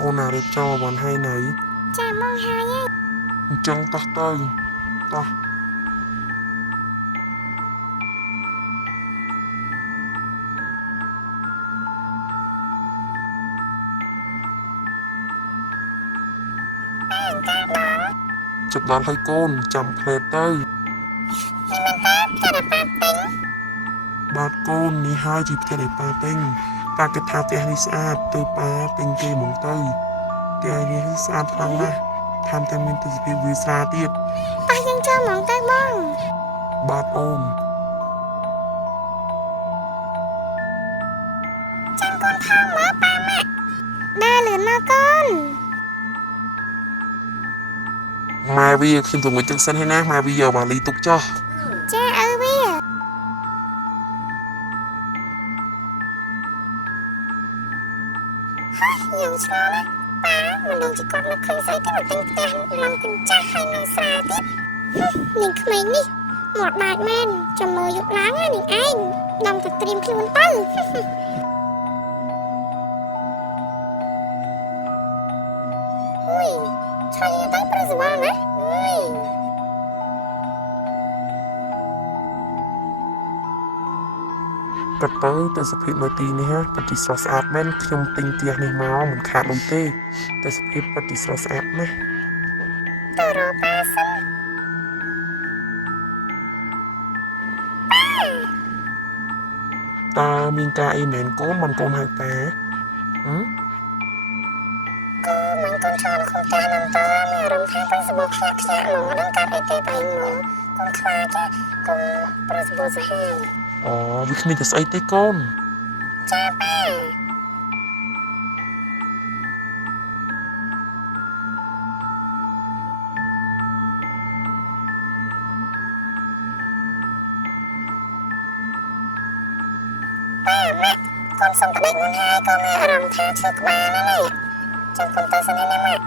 អូនណារៀបចំអវ៉ាន់ឲ្យនៅចាមកហើយអញ្ចឹងតោះទៅតោះចាប់ដល់ឲ្យកូនចាំផ្លែទៅបាទកូននេះហើយជាផ្ទះដែលប៉ាទិញប៉ាគិតថាផ្ទះនេះស្អាតទៅប៉ាទិញគេហ្មងទៅផ្ទះនេះស្អាតខ្លាំងណាស់ថែមទាំងមានទេសភាពវាលស្រែទៀតប៉ាយើងចូលហ្មងទៅបងបាទអូនចាំកូនថងមើលប៉ាម៉ាក់ដើរលឿនមកកូនម៉ែវាខ្ញុំទៅមួយទឹកសិនហើយណាម៉ែវាយកបាលីទុកចោះចាឪវាហើយយើងឆ្លងណាប៉ាមិនដឹងជាគាត់នឹកឃើញស្អីទេមកទិញផ្ទះឡើងកញ្ចាស់ហើយនៅស្រែទៀតនាងក្មេងនេះមាត់បាច់មែនចាំមើលយកឡើងណានាងឯងដំទៅត្រៀមខ្លួនទៅអុយឆាយទៅប្រសវល់ណាអុយក៏ទៅទេសភាពនៅទីនេះពិតជាស្រស់ស្អាតមែនខ្ញុំទិញផ្ទះនេះមកមិនខាតលុយទេទេសភាពពិតជាស្រស់ស្អាតណាស់ទៅរកប៉ាសិនតើមានការអីមែនកូនមិនកូនហៅតាគូមិនកូនចូលក្នុងផ្ទះនឹងតើមានអារម្មណ៍ថាប្រសិទ្ធភាពខ្ញាក់មកដល់កាត់អីទេបែងមកកូនខ្លាចកូនប្រសិទ្ធភាពសាហាវអូវាគ្មានតែស្អីទេកូនចាប៉ាប៉ាម៉ាក់កូនសុំប្តេជ្ញានឹងហើយកូនមានអារម្មណ៍ថាឈឺក្បាលណាស់ចាំកូនទៅសិនណាម៉ាក់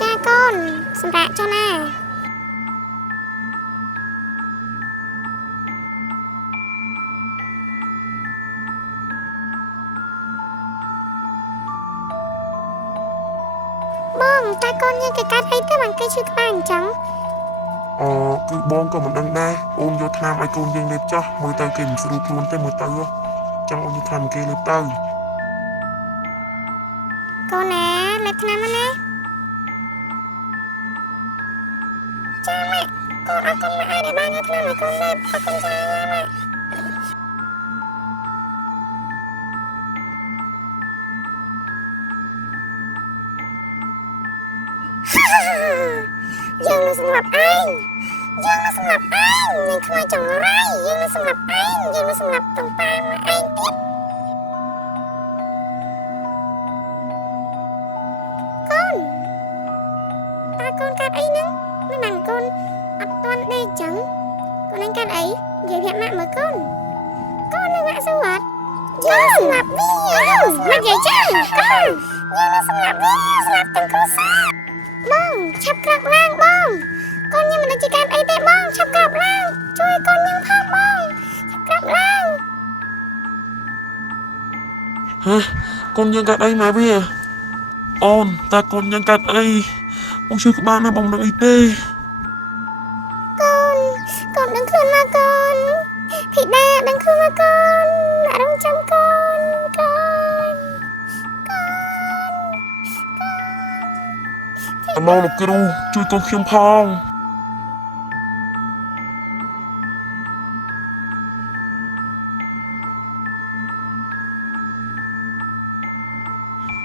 ចាកូនសម្រាប់ចុះណាបងតែកូនយើងគេកាត់អីទៅបានគេឈឺក្បាលអញ្ចឹងអូគឺបងក៏មិនដឹងដែរអូនយកថ្នាំឲ្យកូនយើងលេបចោះមើលទៅគេមិនស្រួលខ្លួនទេមើលទៅចង់អូនយកថ្នាំគេលេបទៅកូនណាលេបថ្នាំណាចាម៉ាក់កូនអត់កូនមកឲ្យបានយកថ្នាំឲ្យកូនលេបអត់កូនចាម៉ាក់យើងនឹងសម្រាប់ឯងយើងនឹងសម្រាប់ឯងនឹងខ្មៅចង្រៃយើងនឹងសម្រាប់ឯងយើងនឹងសម្រាប់តំប៉ាមកឯងទៀតកូនតើកូនកាត់អីហ្នឹងមិនបានកូនអត់ទាន់ដេកចឹងកូននឹងកាត់អីនិយាយប្រាប់ម៉ាក់មើលកូនកូននឹងម៉ាក់សួរយើងសម្រាប់វាមិននិយាយចឹងកូនយើងនឹងសម្រាប់វាសម្រាប់ទាំងគ្រួសារបងឆាប់ក្រាបឡើងបងកូនខ្ញុំមិនដឹងជាការអីទេបងឆាប់ក្រាបឡើងជួយកូនខ្ញុំផងបងឆាប់ក្រាបឡើងហ៎កូនយើងកាត់អីម៉ែវាអូនតើកូនយើងកាត់អីបងឈឺក្បាលណាបងដឹងអីទេកូនដឹងខ្លួនមកកូនធីតាដឹងខ្លួនមកកូនអរំចាំកូនកូនអឡូលោកគ្រូជួយកូនខ្ញុំផង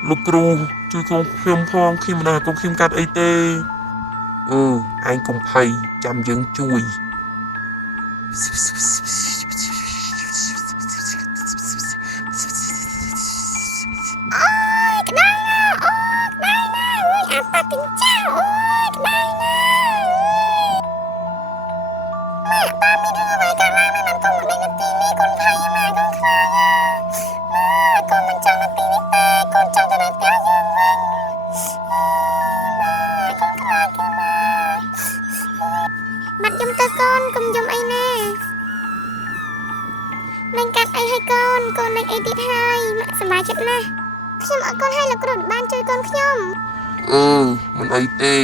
លោកគ្រូជួយកូនខ្ញុំផងខ្ញុំមិនដឹងកូនខ្ញុំកាត់អីទេឯងកុំភ័យចាំយើងជួយបាត់យំទៅកូនកុំយំអីណានឹងកាត់អីឲ្យកូននឹងអីទៀតហើយម៉ាក់សប្បាយចិត្តណាស់ ខ្ញុំអរគុណហើយលោកគ្រូបានជួយកូនខ្ញុំ មិនអីទេ